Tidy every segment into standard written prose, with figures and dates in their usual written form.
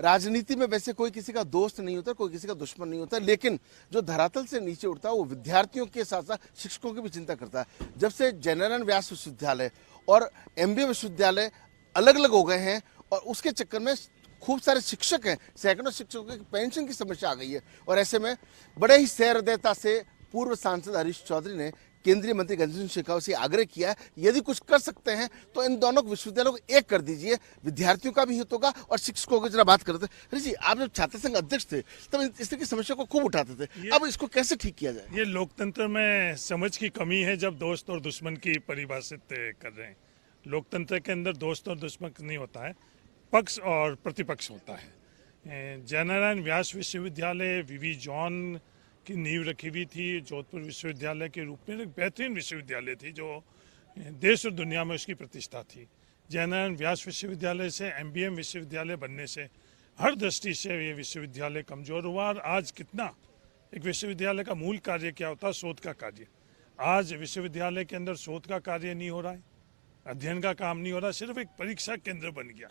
राजनीति में वैसे कोई किसी का दोस्त नहीं होता, कोई किसी का दुश्मन नहीं होता, लेकिन जो धरातल से नीचे उठता है वो विद्यार्थियों के साथ साथ शिक्षकों की भी चिंता करता है। जब से जयनारायण व्यास विश्वविद्यालय और एमबीए विश्वविद्यालय अलग अलग हो गए हैं और उसके चक्कर में खूब सारे शिक्षक हैं, सैकड़ों शिक्षकों की पेंशन की समस्या आ गई है। और ऐसे में बड़े ही सहृदयता से पूर्व सांसद हरीश चौधरी ने केंद्रीय मंत्री गजेंद्र सिंह शेखावत से आग्रह किया है, यदि कुछ कर सकते हैं तो इन दोनों विश्वविद्यालयों को एक कर दीजिए, विद्यार्थियों का भी हित होगा और शिक्षकों की जरा बात करते थे। हरीश जी, आप जब छात्र संघ अध्यक्ष थे तब इस तरह की समस्या को खूब उठाते थे, अब इसको कैसे ठीक किया जाए? ये लोकतंत्र में समझ की कमी है जब दोस्त और दुश्मन की परिभाषित कर रहे हैं। लोकतंत्र के अंदर दोस्त और दुश्मन नहीं होता है, पक्ष और प्रतिपक्ष होता है। जयनारायण व्यास विश्वविद्यालय वीवी जॉन की नींव रखी हुई थी, जोधपुर विश्वविद्यालय के रूप में एक बेहतरीन विश्वविद्यालय थी जो देश और दुनिया में उसकी प्रतिष्ठा थी। जयनारायण व्यास विश्वविद्यालय से एमबीएम विश्वविद्यालय बनने से हर दृष्टि से ये विश्वविद्यालय कमजोर हुआ। और आज कितना एक विश्वविद्यालय का मूल कार्य क्या होता है? शोध का कार्य। आज विश्वविद्यालय के अंदर शोध का कार्य नहीं हो रहा है, अध्ययन का काम नहीं हो रहा, सिर्फ एक परीक्षा केंद्र बन गया।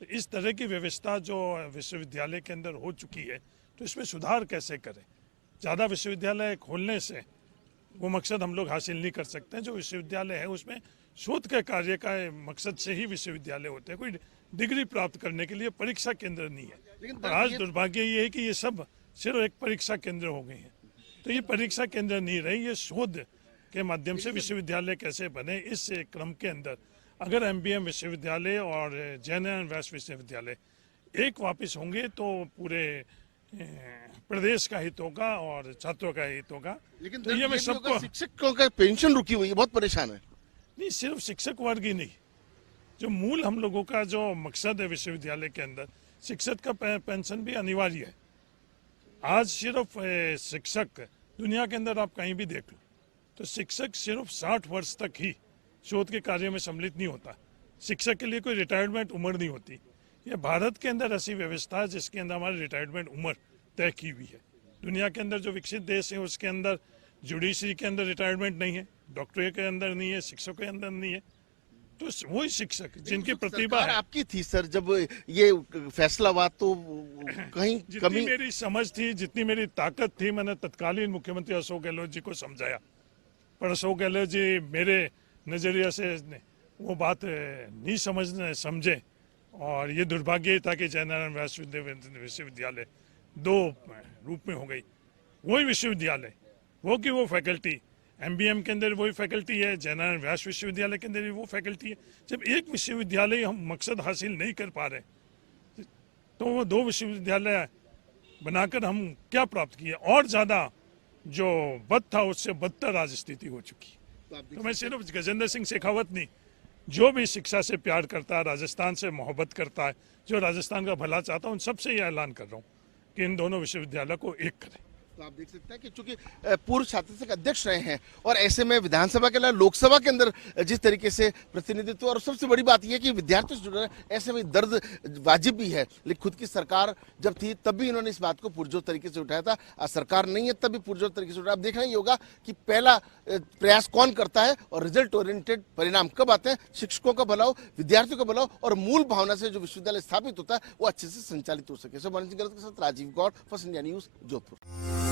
तो इस तरह की व्यवस्था जो विश्वविद्यालय के अंदर हो चुकी है, तो इसमें सुधार कैसे करें? ज़्यादा विश्वविद्यालय खोलने से वो मकसद हम लोग हासिल नहीं कर सकते हैं। जो विश्वविद्यालय है उसमें शोध के कार्य का मकसद से ही विश्वविद्यालय होते हैं, कोई डिग्री प्राप्त करने के लिए परीक्षा केंद्र नहीं है। लेकिन आज दुर्भाग्य ये है कि ये सब सिर्फ एक परीक्षा केंद्र हो गए हैं। तो ये परीक्षा केंद्र नहीं रही, ये शोध के माध्यम से विश्वविद्यालय कैसे बने, इस क्रम के अंदर अगर एमबीएम विश्वविद्यालय और जयनारायण व्यास विश्वविद्यालय एक वापस होंगे तो पूरे प्रदेश का हित होगा और छात्रों का हित होगा। लेकिन तो ये मैं सबको, शिक्षकों का पेंशन रुकी हुई है, बहुत परेशान है। नहीं, सिर्फ शिक्षक वर्ग ही नहीं, जो मूल हम लोगों का जो मकसद है विश्वविद्यालय के अंदर, शिक्षक का पेंशन भी अनिवार्य है। आज सिर्फ शिक्षक, दुनिया के अंदर आप कहीं भी देख लो तो शिक्षक सिर्फ 60 वर्ष तक ही शोध के कार्य में सम्मिलित नहीं होता। शिक्षक के लिए कोई रिटायरमेंट उम्र नहीं होती। ये भारत के अंदर ऐसी व्यवस्था है जिसके अंदर हमारी रिटायरमेंट उम्र तय की हुई है। दुनिया के अंदर जो विकसित देश है उसके अंदर जुडिशरी के अंदर रिटायरमेंट नहीं है, डॉक्टरी के अंदर नहीं है, शिक्षकों के अंदर नहीं है। तो वही शिक्षक जिनकी प्रतिभा है। आपकी थी सर जब ये फैसला हुआ तो कहीं जितनी मेरी समझ थी, जितनी मेरी ताकत थी, मैंने तत्कालीन मुख्यमंत्री अशोक गहलोत जी को समझाया, पर अशोक गहलोत जी मेरे नजरिया से वो बात नहीं समझे। और ये दुर्भाग्य था कि जयनारायण व्यास विश्वविद्यालय दो रूप में हो गई। वही विश्वविद्यालय, वो की वो फैकल्टी, एमबीएम के अंदर वही फैकल्टी है, जयनारायण व्यास विश्वविद्यालय के अंदर भी वो फैकल्टी है। जब एक विश्वविद्यालय हम मकसद हासिल नहीं कर पा रहे तो वो दो विश्वविद्यालय बनाकर हम क्या प्राप्त किए? और ज़्यादा जो बद था उससे बदतर आज स्थिति हो चुकी। तो मैं सिर्फ गजेंद्र सिंह शेखावत नहीं, जो भी शिक्षा से प्यार करता है, राजस्थान से मोहब्बत करता है, जो राजस्थान का भला चाहता है, उन सबसे ये ऐलान कर रहा हूँ कि इन दोनों विश्वविद्यालय को एक करें। तो आप देख सकते हैं कि चूंकि पूर्व छात्र संघ अध्यक्ष रहे हैं और ऐसे में विधानसभा के अलावा लोकसभा के अंदर जिस तरीके से प्रतिनिधित्व, और सबसे बड़ी बात यह है कि विद्यार्थियों से जुड़ रहे हैं, ऐसे में दर्द वाजिब भी है। लेकिन खुद की सरकार जब थी तब भी इन्होंने इस बात को पुरजोर तरीके से उठाया था, आज सरकार नहीं है तब भी पुरजोर तरीके से उठाया। अब देखना ही होगा कि पहला प्रयास कौन करता है और रिजल्ट ओरिएंटेड परिणाम कब आते हैं। शिक्षकों का भला हो, विद्यार्थियों का भला हो और मूल भावना से जो विश्वविद्यालय स्थापित होता है वो अच्छे से संचालित हो सके। सो के साथ Rajiv Gaur, first India news, Jodhpur.